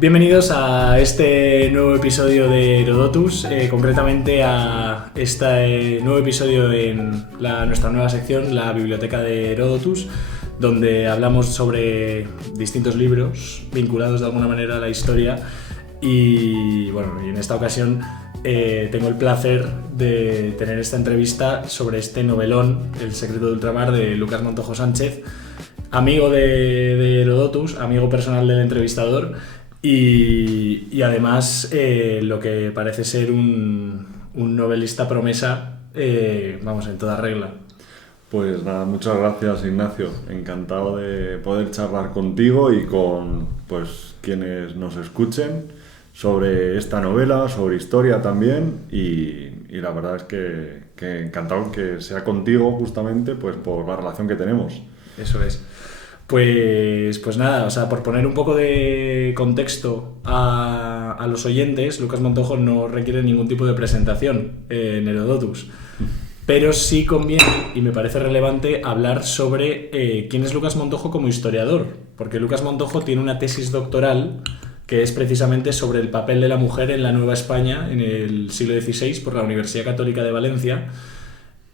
Bienvenidos a este nuevo episodio de Herodotus, concretamente a este nuevo episodio en nuestra nueva sección, la Biblioteca de Herodotus, donde hablamos sobre distintos libros vinculados de alguna manera a la historia y en esta ocasión tengo el placer de tener esta entrevista sobre este novelón, El secreto de ultramar, de Lucas Montojo Sánchez, amigo de Herodotus, amigo personal del entrevistador. Y además lo que parece ser un novelista promesa, en toda regla. Pues nada, muchas gracias, Ignacio. Encantado de poder charlar contigo y con quienes nos escuchen sobre esta novela, sobre historia también, y la verdad es que encantado que sea contigo justamente por la relación que tenemos. Eso es. Pues nada, por poner un poco de contexto a los oyentes, Lucas Montojo no requiere ningún tipo de presentación en Herodotus, pero sí conviene, y me parece relevante, hablar sobre quién es Lucas Montojo como historiador, porque Lucas Montojo tiene una tesis doctoral que es precisamente sobre el papel de la mujer en la Nueva España en el siglo XVI por la Universidad Católica de Valencia.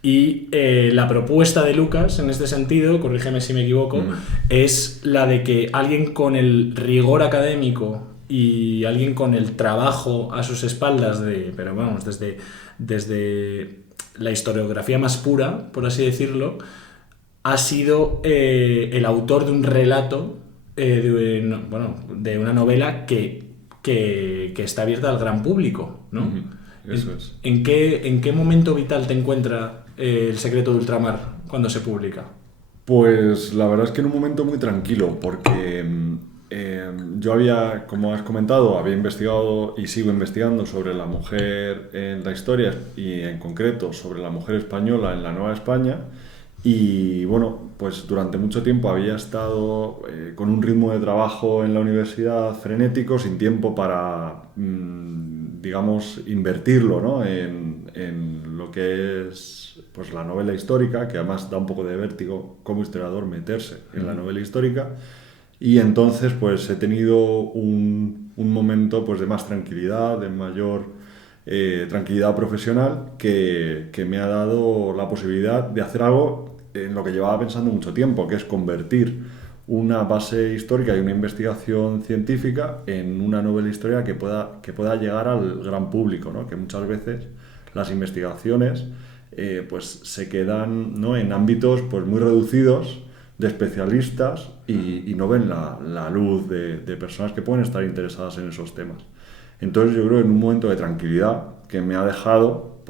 Y la propuesta de Lucas, en este sentido, corrígeme si me equivoco, es la de que alguien con el rigor académico y alguien con el trabajo a sus espaldas, desde la historiografía más pura, por así decirlo, ha sido el autor de un relato, de una novela que está abierta al gran público, ¿no? Eso es. ¿En qué momento vital te encuentra El secreto de ultramar cuando se publica? Pues la verdad es que en un momento muy tranquilo, porque yo había, como has comentado, había investigado y sigo investigando sobre la mujer en la historia y en concreto sobre la mujer española en la Nueva España. Y pues durante mucho tiempo había estado con un ritmo de trabajo en la universidad frenético, sin tiempo para, invertirlo, ¿no? en lo que es la novela histórica, que además da un poco de vértigo como historiador meterse en la novela histórica. Y entonces he tenido un momento de más tranquilidad, de mayor tranquilidad profesional, que me ha dado la posibilidad de hacer algo en lo que llevaba pensando mucho tiempo, que es convertir una base histórica y una investigación científica en una novela histórica que pueda llegar al gran público, ¿no? Que muchas veces las investigaciones se quedan, ¿no?, en ámbitos muy reducidos de especialistas y no ven la luz de personas que pueden estar interesadas en esos temas. Entonces yo creo que en un momento de tranquilidad que me ha dejado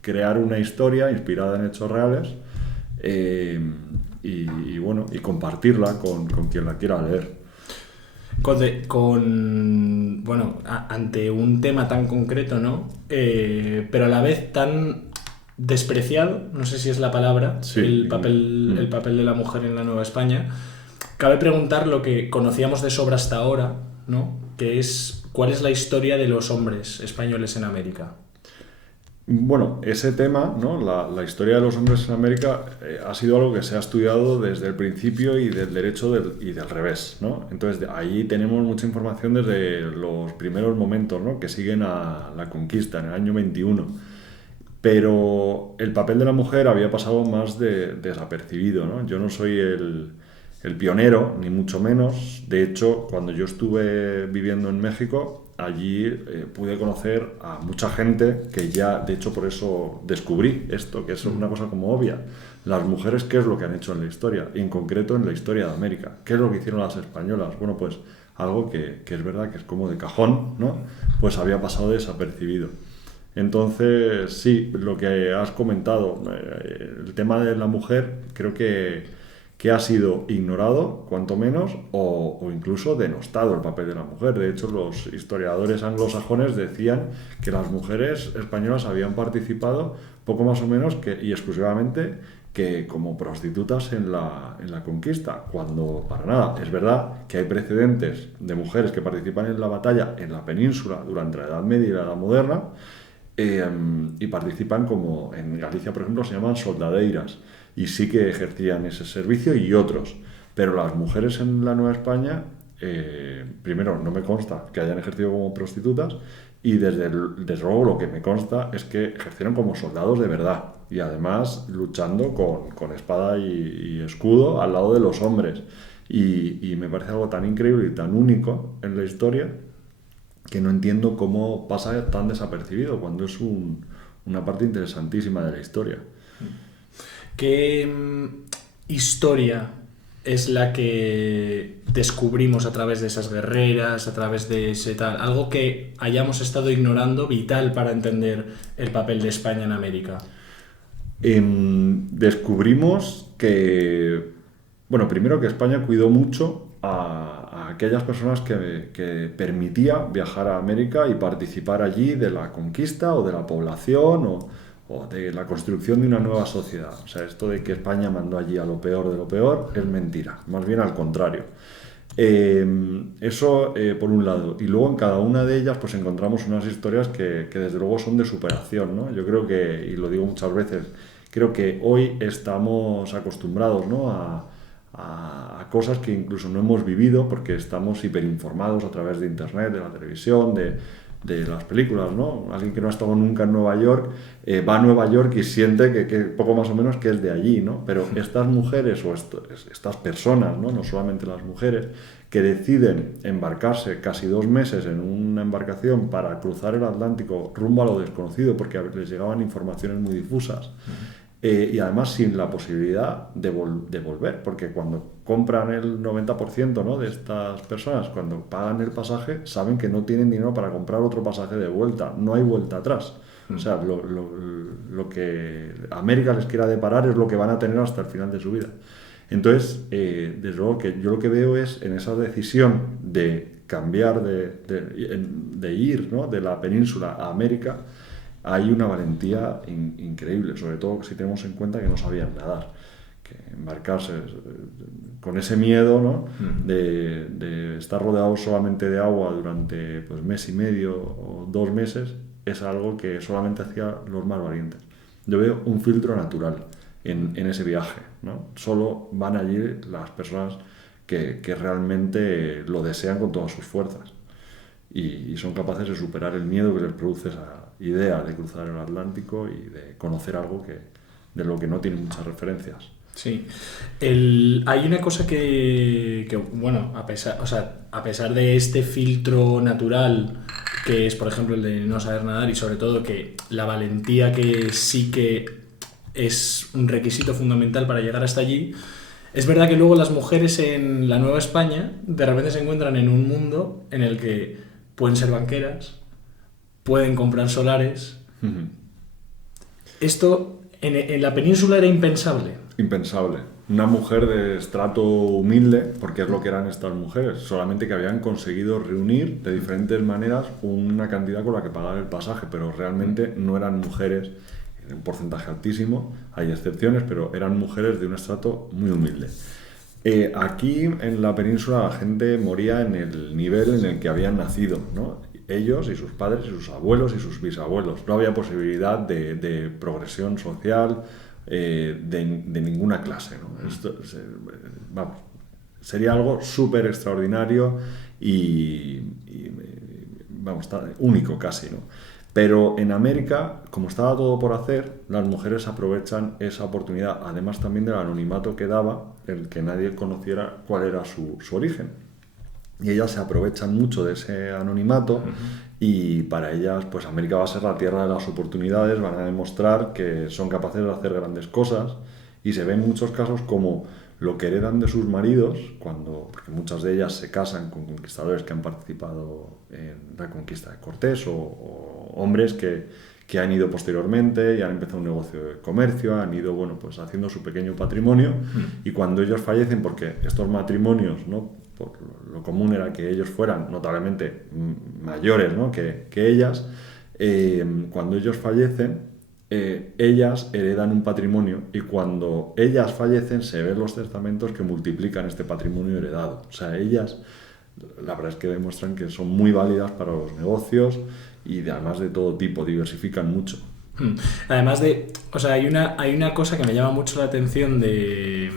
crear una historia inspirada en hechos reales y compartirla con quien la quiera leer. Ante un tema tan concreto, ¿no? Pero a la vez tan despreciado, no sé si es la palabra, sí, el papel de la mujer en la Nueva España, cabe preguntar lo que conocíamos de sobra hasta ahora, ¿no? Que es, ¿cuál es la historia de los hombres españoles en América? Bueno, ese tema, ¿no?, la historia de los hombres en América ha sido algo que se ha estudiado desde el principio y del derecho y del revés, ¿no? Entonces, ahí tenemos mucha información desde los primeros momentos, ¿no?, que siguen a la conquista, en el año 21. Pero el papel de la mujer había pasado más desapercibido, ¿no? Yo no soy el pionero, ni mucho menos. De hecho, cuando yo estuve viviendo en México, allí pude conocer a mucha gente que ya, de hecho, por eso descubrí esto, que es una cosa como obvia. Las mujeres, ¿qué es lo que han hecho en la historia? Y en concreto en la historia de América. ¿Qué es lo que hicieron las españolas? Bueno, pues algo que es verdad que es como de cajón, ¿no? Pues había pasado desapercibido. Entonces, sí, lo que has comentado, el tema de la mujer, creo que ha sido ignorado, cuanto menos, o incluso denostado el papel de la mujer. De hecho, los historiadores anglosajones decían que las mujeres españolas habían participado poco más o menos y exclusivamente que como prostitutas en la conquista, cuando para nada. Es verdad que hay precedentes de mujeres que participan en la batalla en la península durante la Edad Media y la Edad Moderna, y participan, como en Galicia, por ejemplo, se llaman soldadeiras, y sí que ejercían ese servicio y otros. Pero las mujeres en la Nueva España primero, no me consta que hayan ejercido como prostitutas, y desde luego lo que me consta es que ejercieron como soldados de verdad, y además luchando con espada y escudo al lado de los hombres. Y me parece algo tan increíble y tan único en la historia que no entiendo cómo pasa tan desapercibido cuando es una parte interesantísima de la historia. ¿Qué historia es la que descubrimos a través de esas guerreras, a través de ese tal? Algo que hayamos estado ignorando, vital para entender el papel de España en América. Descubrimos que, bueno, primero que España cuidó mucho a aquellas personas que permitía viajar a América y participar allí de la conquista o de la población o de la construcción de una nueva sociedad. O sea, esto de que España mandó allí a lo peor de lo peor es mentira, más bien al contrario. Eso por un lado. Y luego en cada una de ellas pues encontramos unas historias que desde luego son de superación, ¿no? Yo creo que, y lo digo muchas veces, creo que hoy estamos acostumbrados, ¿no?, a cosas que incluso no hemos vivido porque estamos hiperinformados a través de internet, de la televisión, de las películas, ¿no? Alguien que no ha estado nunca en Nueva York va a Nueva York y siente que poco más o menos que es de allí, ¿no? Pero estas mujeres o estas personas, ¿no?, no solamente las mujeres, que deciden embarcarse casi 2 meses en una embarcación para cruzar el Atlántico rumbo a lo desconocido porque les llegaban informaciones muy difusas. Y además sin la posibilidad de volver, porque cuando compran el 90%, ¿no?, de estas personas, cuando pagan el pasaje, saben que no tienen dinero para comprar otro pasaje de vuelta, no hay vuelta atrás. O sea, lo que América les quiera deparar es lo que van a tener hasta el final de su vida. Entonces, desde luego que yo lo que veo es en esa decisión de cambiar, de ir, ¿no?, de la península a América, hay una valentía increíble, sobre todo si tenemos en cuenta que no sabían nadar, que embarcarse con ese miedo, ¿no?, de estar rodeados solamente de agua durante pues, mes y medio o 2 meses, es algo que solamente hacían los más valientes. Yo veo un filtro natural en ese viaje, ¿no? Solo van allí las personas que realmente lo desean con todas sus fuerzas y son capaces de superar el miedo que les produce esa idea de cruzar el Atlántico y de conocer algo de lo que no tienen muchas referencias. Sí. Hay una cosa que bueno, a pesar de este filtro natural, que es, por ejemplo, el de no saber nadar, y sobre todo que la valentía que sí que es un requisito fundamental para llegar hasta allí, es verdad que luego las mujeres en la Nueva España de repente se encuentran en un mundo en el que pueden ser banqueras, pueden comprar solares. Uh-huh. Esto en la península era impensable. Impensable. Una mujer de estrato humilde, porque es lo que eran estas mujeres, solamente que habían conseguido reunir de diferentes maneras una cantidad con la que pagar el pasaje, pero realmente no eran mujeres en un porcentaje altísimo, hay excepciones, pero eran mujeres de un estrato muy humilde. Aquí en la península la gente moría en el nivel en el que habían nacido, ¿no? Ellos y sus padres y sus abuelos y sus bisabuelos. No había posibilidad de progresión social de ninguna clase, ¿no? Esto, vamos, sería algo súper extraordinario y vamos, único casi, ¿no? Pero en América, como estaba todo por hacer, las mujeres aprovechan esa oportunidad, además también del anonimato que daba, el que nadie conociera cuál era su origen. Y ellas se aprovechan mucho de ese anonimato. Uh-huh. Y para ellas, pues América va a ser la tierra de las oportunidades, van a demostrar que son capaces de hacer grandes cosas, y se ven muchos casos como lo que heredan de sus maridos, porque muchas de ellas se casan con conquistadores que han participado en la conquista de Cortés, o hombres que han ido posteriormente y han empezado un negocio de comercio, han ido, bueno, pues haciendo su pequeño patrimonio, y cuando ellos fallecen, porque estos matrimonios, ¿no?, por lo común era que ellos fueran notablemente mayores, ¿no?, que ellas, cuando ellos fallecen, ellas heredan un patrimonio, y cuando ellas fallecen se ven los testamentos que multiplican este patrimonio heredado. O sea, ellas, la verdad es que demuestran que son muy válidas para los negocios y además de todo tipo, diversifican mucho. Además hay una cosa que me llama mucho la atención de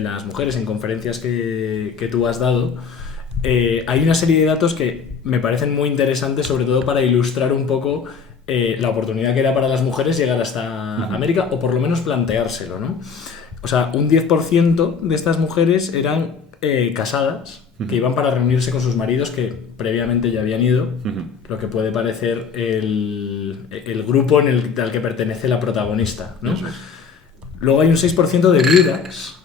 las mujeres en conferencias que tú has dado, hay una serie de datos que me parecen muy interesantes, sobre todo para ilustrar un poco la oportunidad que era para las mujeres llegar hasta América, o por lo menos planteárselo, ¿no? O sea, un 10% de estas mujeres eran casadas, que iban para reunirse con sus maridos que previamente ya habían ido, lo que puede parecer el grupo al que pertenece la protagonista, ¿no? Luego hay un 6% de viudas,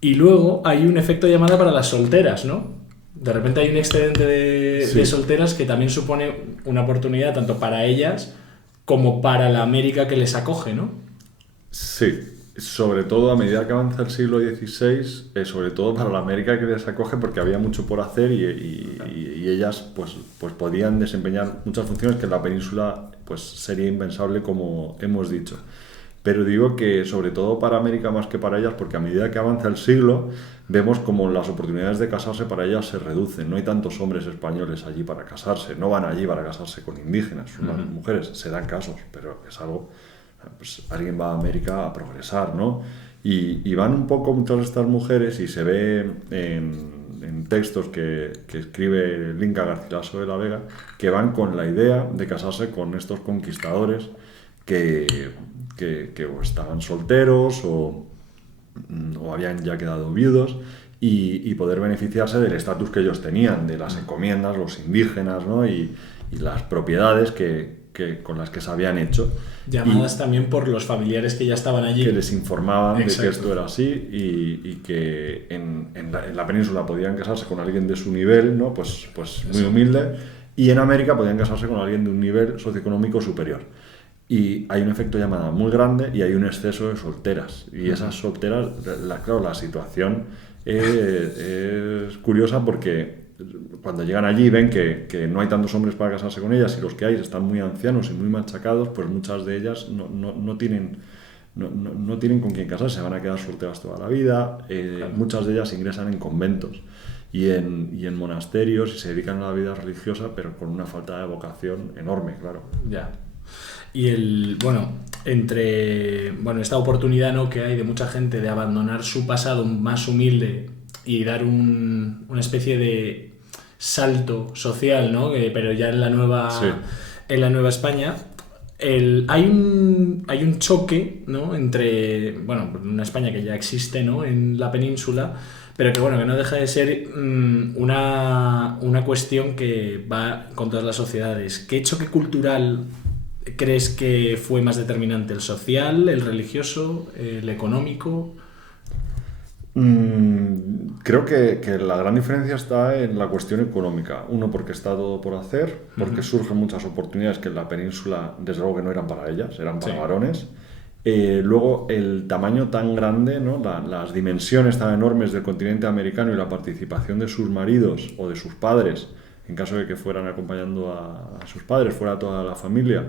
y luego hay un efecto llamada para las solteras, ¿no? De repente hay un excedente de solteras que también supone una oportunidad tanto para ellas como para la América que les acoge, ¿no? Sí, sobre todo a medida que avanza el siglo XVI, sobre todo para la América que les acoge, porque había mucho por hacer y ellas pues podían desempeñar muchas funciones que en la península pues sería impensable, como hemos dicho. Pero digo que sobre todo para América más que para ellas, porque a medida que avanza el siglo vemos como las oportunidades de casarse para ellas se reducen. No hay tantos hombres españoles allí para casarse, no van allí para casarse con indígenas, unas mujeres, se dan casos, pero es algo, pues alguien va a América a progresar, ¿no? Y van un poco muchas de estas mujeres, y se ve en textos que escribe Linca Garcilaso de la Vega, que van con la idea de casarse con estos conquistadores que o estaban solteros o habían ya quedado viudos, y poder beneficiarse del estatus que ellos tenían, de las encomiendas, los indígenas, ¿no? y las propiedades con las que se habían hecho. Llamadas también por los familiares que ya estaban allí. Que les informaban Exacto. de que esto era así, y que en la península podían casarse con alguien de su nivel, ¿no? Pues muy humilde, y en América podían casarse con alguien de un nivel socioeconómico superior. Y hay un efecto llamada muy grande y hay un exceso de solteras. Y esas solteras, claro, la situación es curiosa, porque cuando llegan allí ven que no hay tantos hombres para casarse con ellas, y los que hay están muy ancianos y muy machacados, pues muchas de ellas no tienen con quién casarse, se van a quedar solteras toda la vida. Claro. Muchas de ellas ingresan en conventos y en monasterios y se dedican a la vida religiosa, pero con una falta de vocación enorme, claro. Ya. Y esta oportunidad, ¿no?, que hay de mucha gente de abandonar su pasado más humilde y dar una especie de salto social, ¿no? Pero ya en la nueva España. Hay un choque, ¿no?, entre una España que ya existe, ¿no?, en la península, pero que no deja de ser una cuestión que va con todas las sociedades. ¿Qué choque cultural crees que fue más determinante? ¿El social, el religioso, el económico? Creo que la gran diferencia está en la cuestión económica. Uno, porque está todo por hacer, porque surgen muchas oportunidades que en la península, desde luego, que no eran para ellas, eran para varones. Luego, el tamaño tan grande, ¿no? Las dimensiones tan enormes del continente americano, y la participación de sus maridos o de sus padres, en caso de que fueran acompañando a sus padres, fuera toda la familia,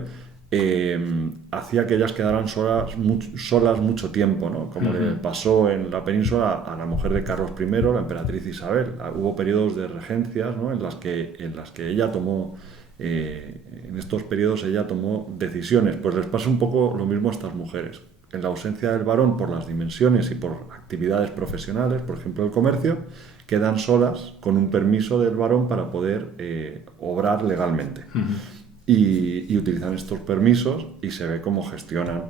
hacía que ellas quedaran solas mucho tiempo, ¿no? Como le pasó en la península a la mujer de Carlos I, la emperatriz Isabel. Hubo periodos de regencias, ¿no?, en las que ella tomó, en estos periodos ella tomó decisiones. Pues les pasa un poco lo mismo a estas mujeres. En la ausencia del varón, por las dimensiones y por actividades profesionales, por ejemplo el comercio, quedan solas con un permiso del varón para poder obrar legalmente. Y utilizan estos permisos, y se ve cómo gestionan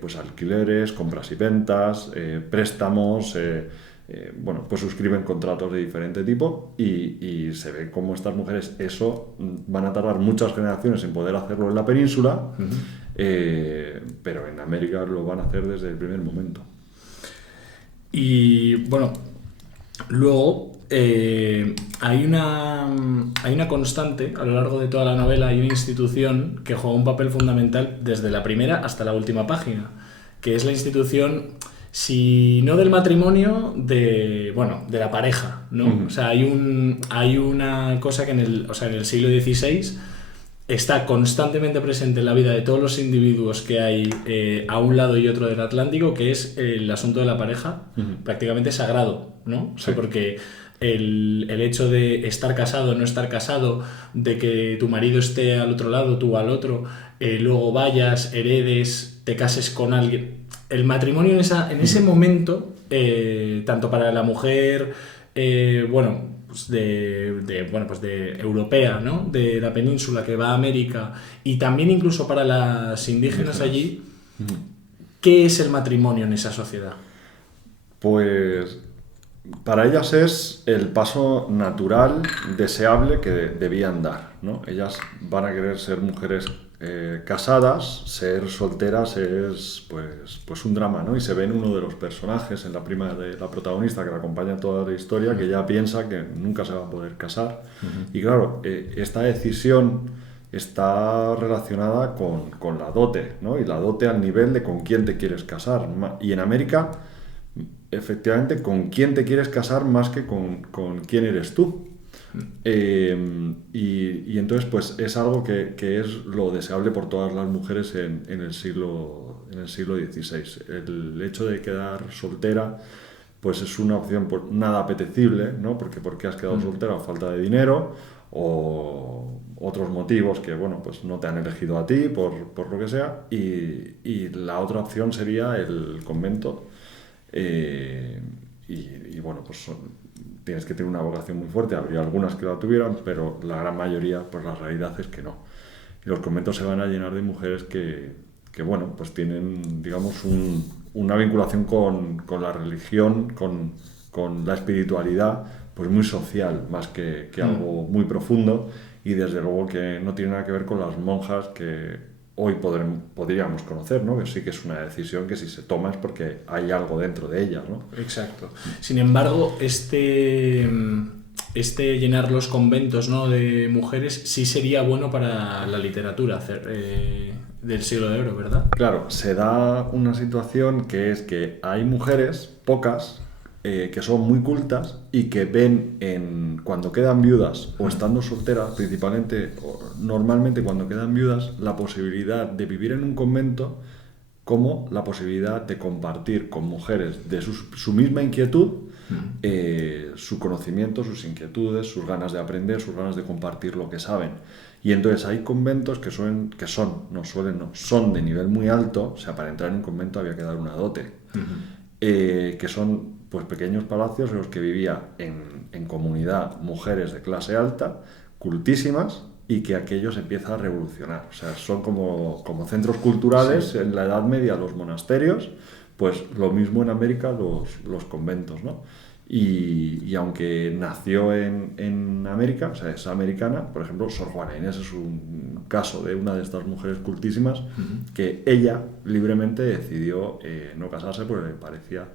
pues alquileres, compras y ventas, préstamos, pues suscriben contratos de diferente tipo, y se ve cómo estas mujeres van a tardar muchas generaciones en poder hacerlo en la península, pero en América lo van a hacer desde el primer momento. Y luego hay una constante a lo largo de toda la novela. Hay una institución que juega un papel fundamental desde la primera hasta la última página, que es la institución, si no del matrimonio, de la pareja, ¿no? O sea, hay una cosa que en el siglo XVI está constantemente presente en la vida de todos los individuos que hay a un lado y otro del Atlántico, que es el asunto de la pareja, prácticamente sagrado, ¿no? O sea, porque el hecho de estar casado, no estar casado, de que tu marido esté al otro lado, tú al otro, luego vayas, heredes, te cases con alguien. El matrimonio en ese momento, tanto para la mujer, pues de europea, ¿no? De la península que va a América, y también incluso para las indígenas allí, ¿qué es el matrimonio en esa sociedad? Pues para ellas es el paso natural, deseable que debían dar, ¿no? Ellas van a querer ser mujeres casadas, ser solteras es pues un drama, ¿no? Y se ve en uno de los personajes, en la prima de la protagonista que la acompaña en toda la historia, que ella piensa que nunca se va a poder casar. Y claro, esta decisión está relacionada con la dote, ¿no? Y la dote al nivel de con quién te quieres casar. Y en América, efectivamente, con quién te quieres casar más que con quién eres tú. Y entonces pues es algo que es lo deseable por todas las mujeres en el siglo XVI. El hecho de quedar soltera pues es una opción nada apetecible, ¿no? Porque has quedado soltera o falta de dinero o otros motivos que bueno pues no te han elegido a ti por lo que sea, y la otra opción sería el convento. Y bueno, pues tienes que tener una vocación muy fuerte. Habría algunas que la tuvieran, pero la gran mayoría, pues la realidad es que no. Y los conventos se van a llenar de mujeres que bueno, pues tienen, digamos, una vinculación con la religión, con la espiritualidad, pues muy social, más que algo muy profundo, y desde luego que no tiene nada que ver con las monjas que hoy podríamos conocer, ¿no? Que sí que es una decisión que si se toma es porque hay algo dentro de ellas, ¿no? Exacto. Sin embargo, este llenar los conventos, ¿no? de mujeres sí sería bueno para la literatura del siglo de oro, ¿verdad? Claro, se da una situación que es que hay mujeres, pocas, que son muy cultas y que ven cuando quedan viudas o estando solteras, principalmente, normalmente cuando quedan viudas, la posibilidad de vivir en un convento como la posibilidad de compartir con mujeres de su misma inquietud, su conocimiento, sus inquietudes, sus ganas de aprender, sus ganas de compartir lo que saben. Y entonces hay conventos son de nivel muy alto. O sea, para entrar en un convento había que dar una dote, que son pues pequeños palacios en los que vivía en comunidad mujeres de clase alta, cultísimas, y que aquello se empieza a revolucionar. O sea, son como centros culturales. Sí. En la Edad Media los monasterios, pues lo mismo en América los conventos, ¿no? Y aunque nació en América, o sea, es americana, por ejemplo, Sor Juana Inés es un caso de una de estas mujeres cultísimas, que ella libremente decidió no casarse porque le parecía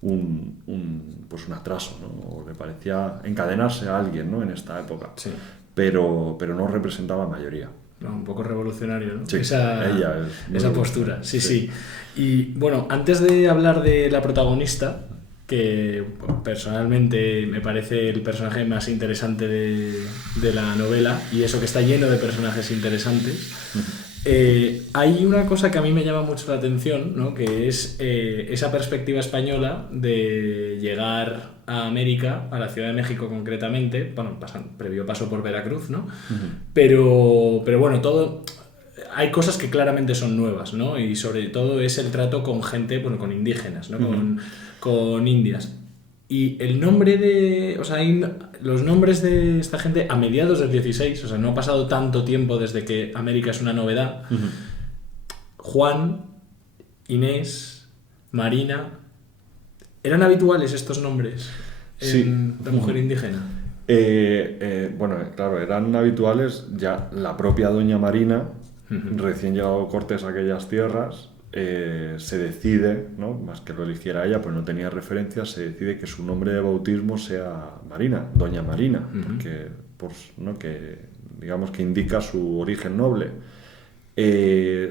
pues un atraso, ¿no? O le parecía encadenarse a alguien, ¿no? En esta época. Sí. Pero no representaba la mayoría. No, un poco revolucionario, ¿no? Sí, esa postura, sí. Y bueno, antes de hablar de la protagonista, que personalmente me parece el personaje más interesante de la novela, y eso que está lleno de personajes interesantes, hay una cosa que a mí me llama mucho la atención, ¿no? Que es esa perspectiva española de llegar a América, a la Ciudad de México concretamente, bueno, previo paso por Veracruz, ¿no? Pero bueno, hay cosas que claramente son nuevas, ¿no? Y sobre todo es el trato con gente, bueno, con indígenas, ¿no? Con indias. Y el nombre o sea, los nombres de esta gente a mediados del 16, o sea, no ha pasado tanto tiempo desde que América es una novedad. Juan, Inés, Marina, ¿eran habituales estos nombres en la mujer indígena? Bueno, claro, eran habituales. Ya la propia doña Marina, recién llegado Cortés a aquellas tierras, se decide, ¿no? Más que lo eligiera ella, pues no tenía referencias, se decide que su nombre de bautismo sea Marina, doña Marina, porque ¿no? Que digamos que indica su origen noble.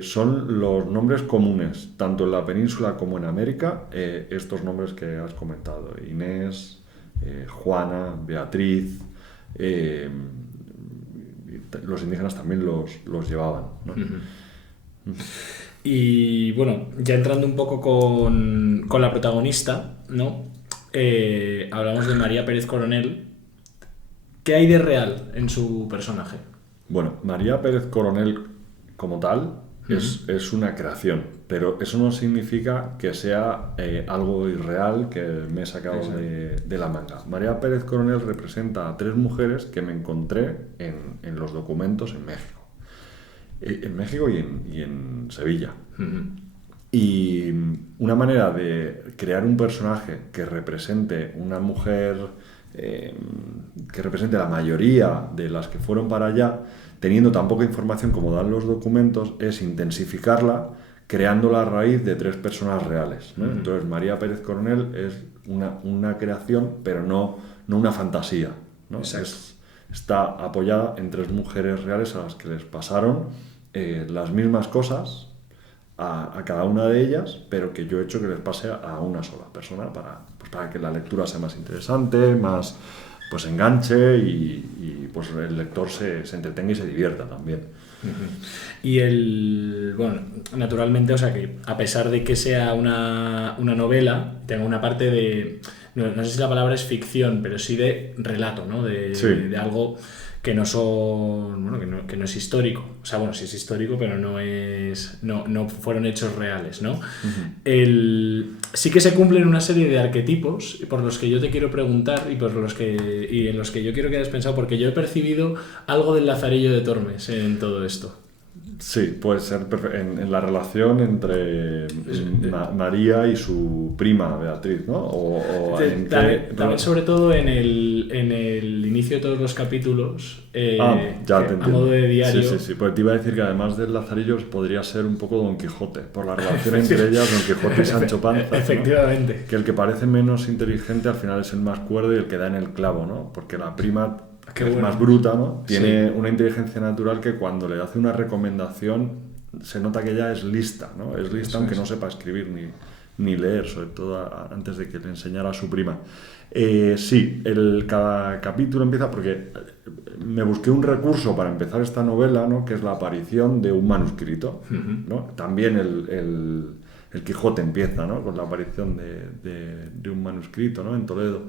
Son los nombres comunes, tanto en la península como en América, estos nombres que has comentado: Inés, Juana, Beatriz. Los indígenas también los llevaban, ¿no? Y bueno, ya entrando un poco con la protagonista, ¿no? Hablamos de María Pérez Coronel. ¿Qué hay de real en su personaje? Bueno, María Pérez Coronel como tal es una creación. pero eso no significa que sea algo irreal que me he sacado de la manga. María Pérez Coronel representa a 3 mujeres que me encontré en los documentos en México. En México y en Sevilla. Y una manera de crear un personaje que represente una mujer, que represente la mayoría de las que fueron para allá, teniendo tan poca información como dan los documentos, es intensificarla creándola a raíz de 3 personas reales, ¿no? Entonces María Pérez Coronel es una creación, pero no una fantasía, ¿no? Está apoyada en 3 mujeres reales a las que les pasaron las mismas cosas a cada una de ellas, pero que yo he hecho que les pase a una sola persona para que la lectura sea más interesante, más pues enganche y pues el lector se entretenga y se divierta también. Y bueno, naturalmente, o sea que a pesar de que sea una novela, tenga una parte de, no sé si la palabra es ficción, pero sí de relato, ¿no? De algo que no son, bueno, que no es histórico. O sea, bueno, sí es histórico, pero no fueron hechos reales, ¿no? Sí que se cumplen una serie de arquetipos por los que yo te quiero preguntar y en los que yo quiero que hayas pensado, porque yo he percibido algo del Lazarillo de Tormes en todo esto. Sí, puede ser en la relación entre María y su prima Beatriz, ¿no? También sobre todo en el inicio de todos los capítulos, a modo de diario. Sí, pues te iba a decir que además del Lazarillo podría ser un poco Don Quijote, por la relación entre ellas, Don Quijote y Sancho Panza. Efectivamente. ¿No? Que el que parece menos inteligente al final es el más cuerdo y el que da en el clavo, ¿no? Porque la prima, que es más bruta, ¿no? Tiene una inteligencia natural que cuando le hace una recomendación se nota que ella es lista, ¿no? Es lista aunque no sepa escribir ni leer, sobre todo antes de que le enseñara a su prima. Cada capítulo empieza porque me busqué un recurso para empezar esta novela, ¿no? Que es la aparición de un manuscrito, ¿no? También el Quijote empieza, ¿no? Con la aparición de un manuscrito, ¿no? En Toledo.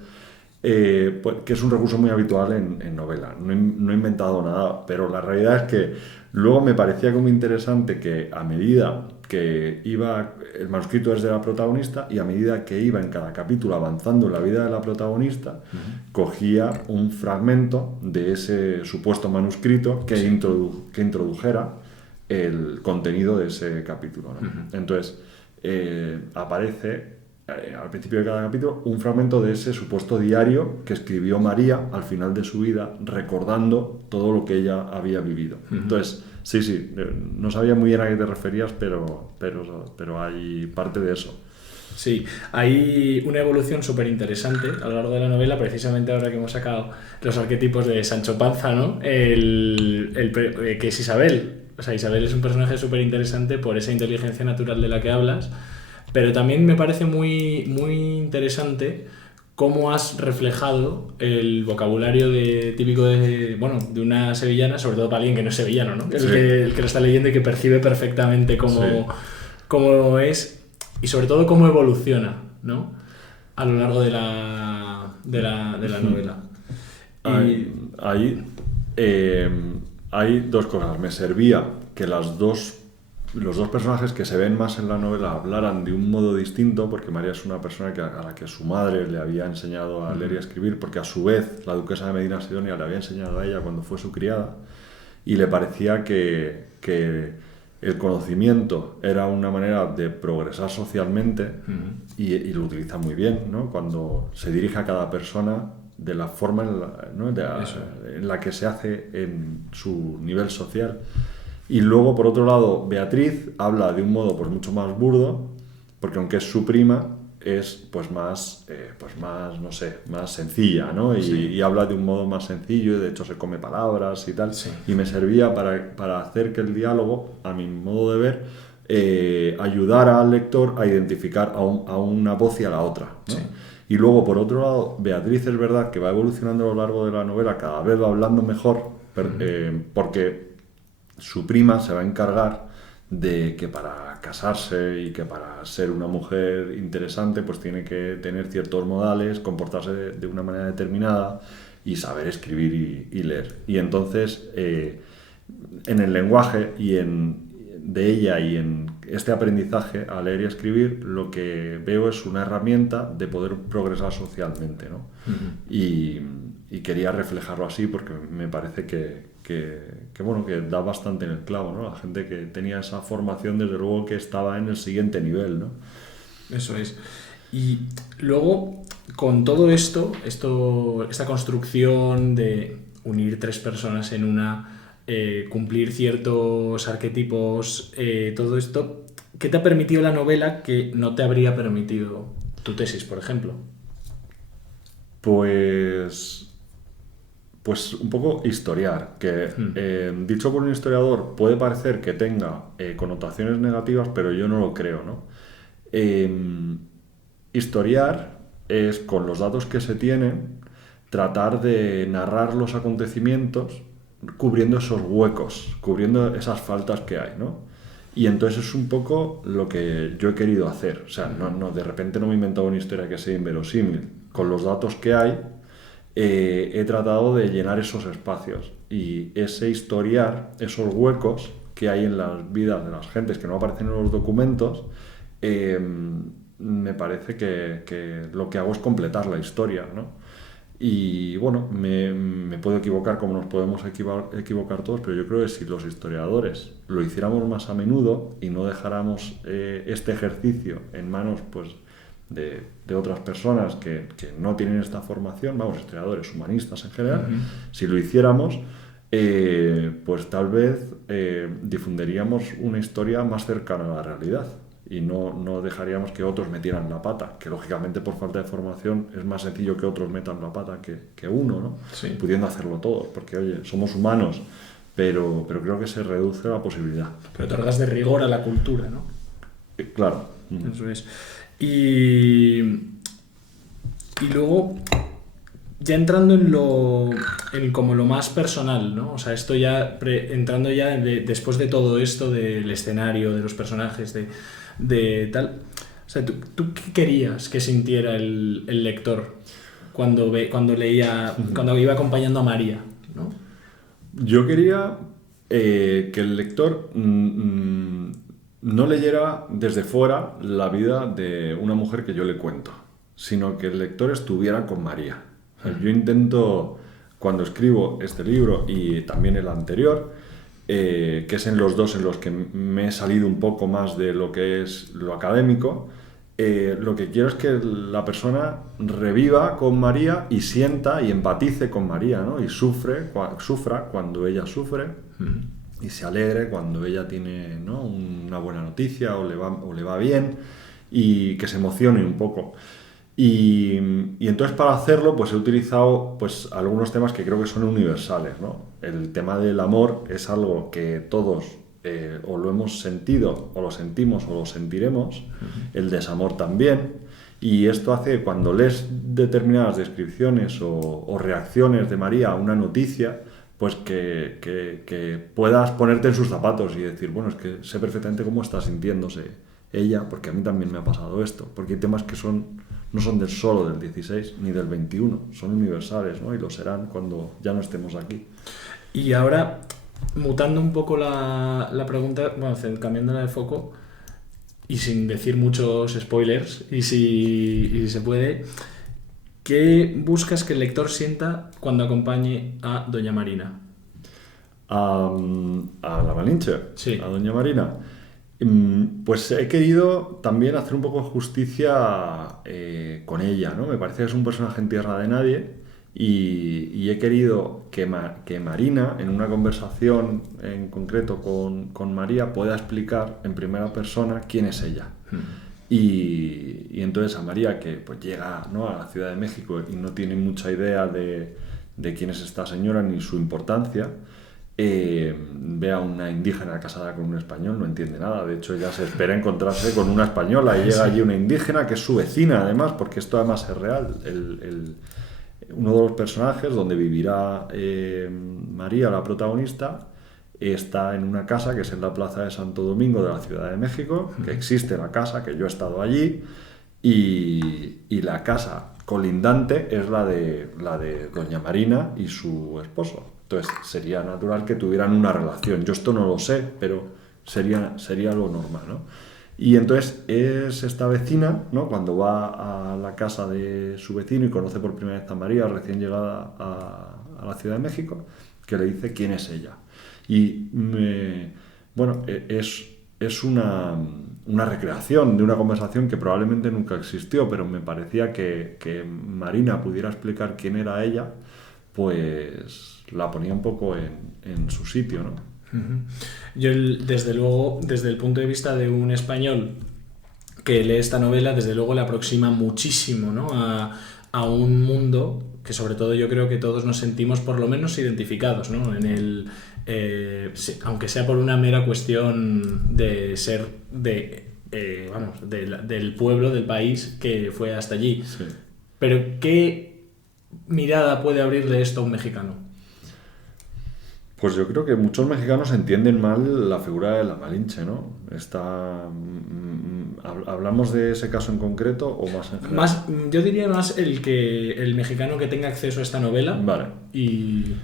Pues, que es un recurso muy habitual en novela. No he inventado nada, pero la realidad es que luego me parecía como interesante que a medida que iba, el manuscrito es de la protagonista, y a medida que iba en cada capítulo avanzando en la vida de la protagonista, cogía un fragmento de ese supuesto manuscrito que introdujera el contenido de ese capítulo, ¿no? Entonces aparece al principio de cada capítulo un fragmento de ese supuesto diario que escribió María al final de su vida, recordando todo lo que ella había vivido. Entonces, sí, no sabía muy bien a qué te referías, pero hay parte de eso. Sí, hay una evolución súper interesante a lo largo de la novela, precisamente ahora que hemos sacado los arquetipos de Sancho Panza, ¿no? Que es Isabel. O sea, Isabel es un personaje súper interesante por esa inteligencia natural de la que hablas. Pero también me parece muy, muy interesante cómo has reflejado el vocabulario típico de una sevillana, sobre todo para alguien que no es sevillano, ¿no? Sí. El que lo está leyendo y que percibe perfectamente cómo es y sobre todo cómo evoluciona, ¿no? A lo largo de la novela. Hay 2 cosas. Me servía que los dos personajes que se ven más en la novela hablaran de un modo distinto, porque María es una persona a la que su madre le había enseñado a leer y a escribir, porque a su vez la duquesa de Medina Sidonia le había enseñado a ella cuando fue su criada, y le parecía que el conocimiento era una manera de progresar socialmente, y lo utiliza muy bien, ¿no? Cuando se dirige a cada persona de la forma en la que se hace en su nivel social. Y luego, por otro lado, Beatriz habla de un modo pues mucho más burdo, porque aunque es su prima, es pues más sencilla, ¿no? Y habla de un modo más sencillo, y de hecho se come palabras y tal. Sí. Y me servía para hacer que el diálogo, a mi modo de ver, ayudara al lector a identificar a una voz y a la otra, ¿no? Sí. Y luego, por otro lado, Beatriz es verdad que va evolucionando a lo largo de la novela, cada vez va hablando mejor, porque su prima se va a encargar de que para casarse y que para ser una mujer interesante pues tiene que tener ciertos modales, comportarse de una manera determinada y saber escribir y leer. Y entonces en el lenguaje y en de ella y en este aprendizaje a leer y escribir, lo que veo es una herramienta de poder progresar socialmente, ¿no? Y quería reflejarlo así porque me parece bueno, que da bastante en el clavo, ¿no? La gente que tenía esa formación, desde luego que estaba en el siguiente nivel, ¿no? Eso es. Y luego, con todo esto, esta construcción de unir tres personas en una, cumplir ciertos arquetipos, todo esto, ¿qué te ha permitido la novela que no te habría permitido tu tesis, por ejemplo? Pues un poco historiar, que dicho por un historiador puede parecer que tenga connotaciones negativas, pero yo no lo creo, ¿no? Historiar es, con los datos que se tienen, tratar de narrar los acontecimientos cubriendo esos huecos, cubriendo esas faltas que hay, ¿no? Y entonces es un poco lo que yo he querido hacer. O sea, de repente no me he inventado una historia que sea inverosímil. Con los datos que hay, he tratado de llenar esos espacios. Y ese historiar, esos huecos que hay en las vidas de las gentes que no aparecen en los documentos, me parece que lo que hago es completar la historia, ¿no? Y bueno, me puedo equivocar como nos podemos equivocar todos, pero yo creo que si los historiadores lo hiciéramos más a menudo y no dejáramos este ejercicio en manos pues, de otras personas que no tienen esta formación, vamos, historiadores, humanistas en general, si lo hiciéramos, pues tal vez difundiríamos una historia más cercana a la realidad. Y no dejaríamos que otros metieran la pata, que lógicamente por falta de formación es más sencillo que otros metan la pata que uno, ¿no? Sí. Pudiendo hacerlo todos, porque oye, somos humanos, pero creo que se reduce la posibilidad. Pero te otorgas de rigor a la cultura, ¿no? Claro. Eso es. Y luego, ya entrando en como lo más personal, ¿no? O sea, esto ya entrando ya después de todo esto del escenario, de los personajes, de tal. O sea, ¿tú qué querías que sintiera el lector cuando leía, cuando iba acompañando a María, ¿no? Yo quería que el lector no leyera desde fuera la vida de una mujer que yo le cuento, sino que el lector estuviera con María. O sea, yo intento, cuando escribo este libro y también el anterior, que es en los dos en los que me he salido un poco más de lo que es lo académico, lo que quiero es que la persona reviva con María y sienta y empatice con María, ¿no? Y sufra cuando ella sufre y se alegre cuando ella tiene, ¿no?, una buena noticia o le va bien, y que se emocione un poco. Y entonces, para hacerlo, pues he utilizado pues algunos temas que creo que son universales, ¿no? El tema del amor es algo que todos o lo hemos sentido, o lo sentimos, o lo sentiremos. El desamor también. Y esto hace que cuando lees determinadas descripciones o reacciones de María a una noticia, pues que puedas ponerte en sus zapatos y decir, bueno, es que sé perfectamente cómo está sintiéndose ella, porque a mí también me ha pasado esto. Porque hay temas que no son solo del 16 ni del 21, son universales, ¿no? Y lo serán cuando ya no estemos aquí. Y ahora, mutando un poco la pregunta, bueno, cambiándola de foco y sin decir muchos spoilers, y si se puede, ¿qué buscas que el lector sienta cuando acompañe a Doña Marina? A la Malinche, sí. A Doña Marina. Pues he querido también hacer un poco de justicia con ella, ¿no? Me parece que es un personaje en tierra de nadie y he querido que Marina, en una conversación en concreto con María, pueda explicar en primera persona quién es ella. Y entonces a María, que pues llega, ¿no?, a la Ciudad de México y no tiene mucha idea de quién es esta señora ni su importancia, ve a una indígena casada con un español, no entiende nada. De hecho, ella se espera encontrarse con una española y llega allí una indígena que es su vecina, además, porque esto además es real. Uno de los personajes donde vivirá María, la protagonista, está en una casa que es en la Plaza de Santo Domingo de la Ciudad de México, que existe la casa, que yo he estado allí, y la casa colindante es la de Doña Marina y su esposo. Entonces sería natural que tuvieran una relación. Yo esto no lo sé, pero sería lo normal, ¿no? Y entonces es esta vecina, ¿no? Cuando va a la casa de su vecino y conoce por primera vez a María, recién llegada a la Ciudad de México, que le dice quién es ella. Y bueno, es una recreación de una conversación que probablemente nunca existió, pero me parecía que Marina pudiera explicar quién era ella, pues la ponía un poco en su sitio, ¿no? Yo, desde luego, desde el punto de vista de un español que lee esta novela, desde luego le aproxima muchísimo, ¿no? a un mundo que sobre todo yo creo que todos nos sentimos por lo menos identificados, ¿no? En el, aunque sea por una mera cuestión de ser del pueblo, del país que fue hasta allí. Sí. Pero ¿qué mirada puede abrirle esto a un mexicano? Pues yo creo que muchos mexicanos entienden mal la figura de la Malinche, ¿no? ¿Hablamos de ese caso en concreto o más en general? Yo diría más el mexicano que tenga acceso a esta novela, Vale. y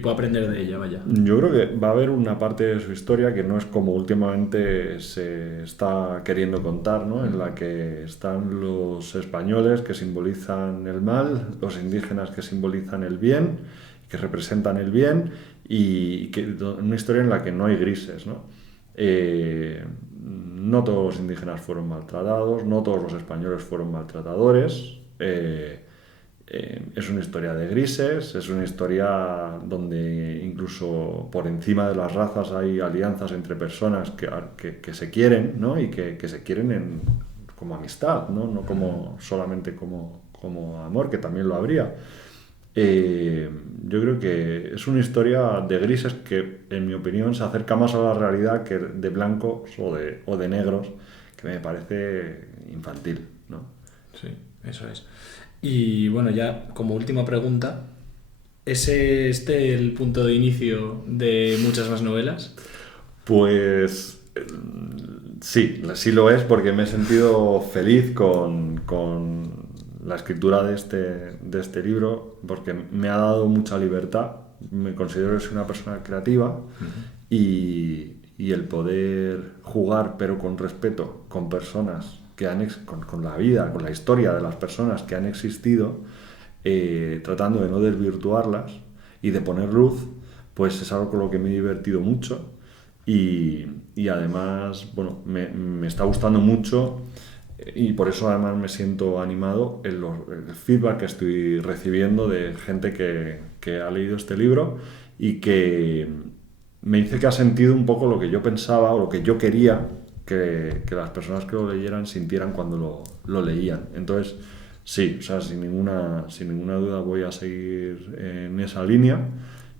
pueda aprender de ella, vaya. Yo creo que va a haber una parte de su historia que no es como últimamente se está queriendo contar, ¿no? En la que están los españoles que simbolizan el mal, los indígenas que simbolizan el bien, que representan el bien, y una historia en la que no hay grises, ¿no? No todos los indígenas fueron maltratados, no todos los españoles fueron maltratadores. Es una historia de grises, es una historia donde incluso por encima de las razas hay alianzas entre personas que se quieren, ¿no? Y que se quieren como amistad, ¿no? No como, solamente como amor, que también lo habría. Yo creo que es una historia de grises que, en mi opinión, se acerca más a la realidad que de blancos o de negros, que me parece infantil, ¿no? Sí, eso es. Y bueno, ya como última pregunta, ¿es este el punto de inicio de muchas más novelas? Pues sí lo es, porque me he sentido feliz con la escritura de este libro, porque me ha dado mucha libertad. Me considero que soy una persona creativa. Y el poder jugar, pero con respeto, con personas que con la vida, con la historia de las personas que han existido, tratando de no desvirtuarlas y de poner luz, pues es algo con lo que me he divertido mucho. Y además, bueno, me está gustando mucho. Y por eso además me siento animado en el feedback que estoy recibiendo de gente que ha leído este libro y que me dice que ha sentido un poco lo que yo pensaba o lo que yo quería que las personas que lo leyeran sintieran cuando lo leían. Entonces, sí, o sea, sin ninguna duda voy a seguir en esa línea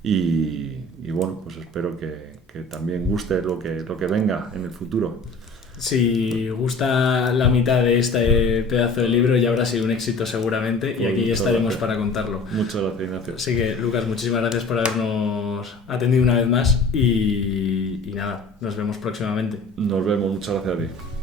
y bueno, pues espero que también guste lo que venga en el futuro. Si gusta la mitad de este pedazo de libro, ya habrá sido un éxito seguramente, y aquí estaremos para contarlo. Muchas gracias, Ignacio. Así que, Lucas, muchísimas gracias por habernos atendido una vez más y nada, nos vemos próximamente. Nos vemos, muchas gracias a ti.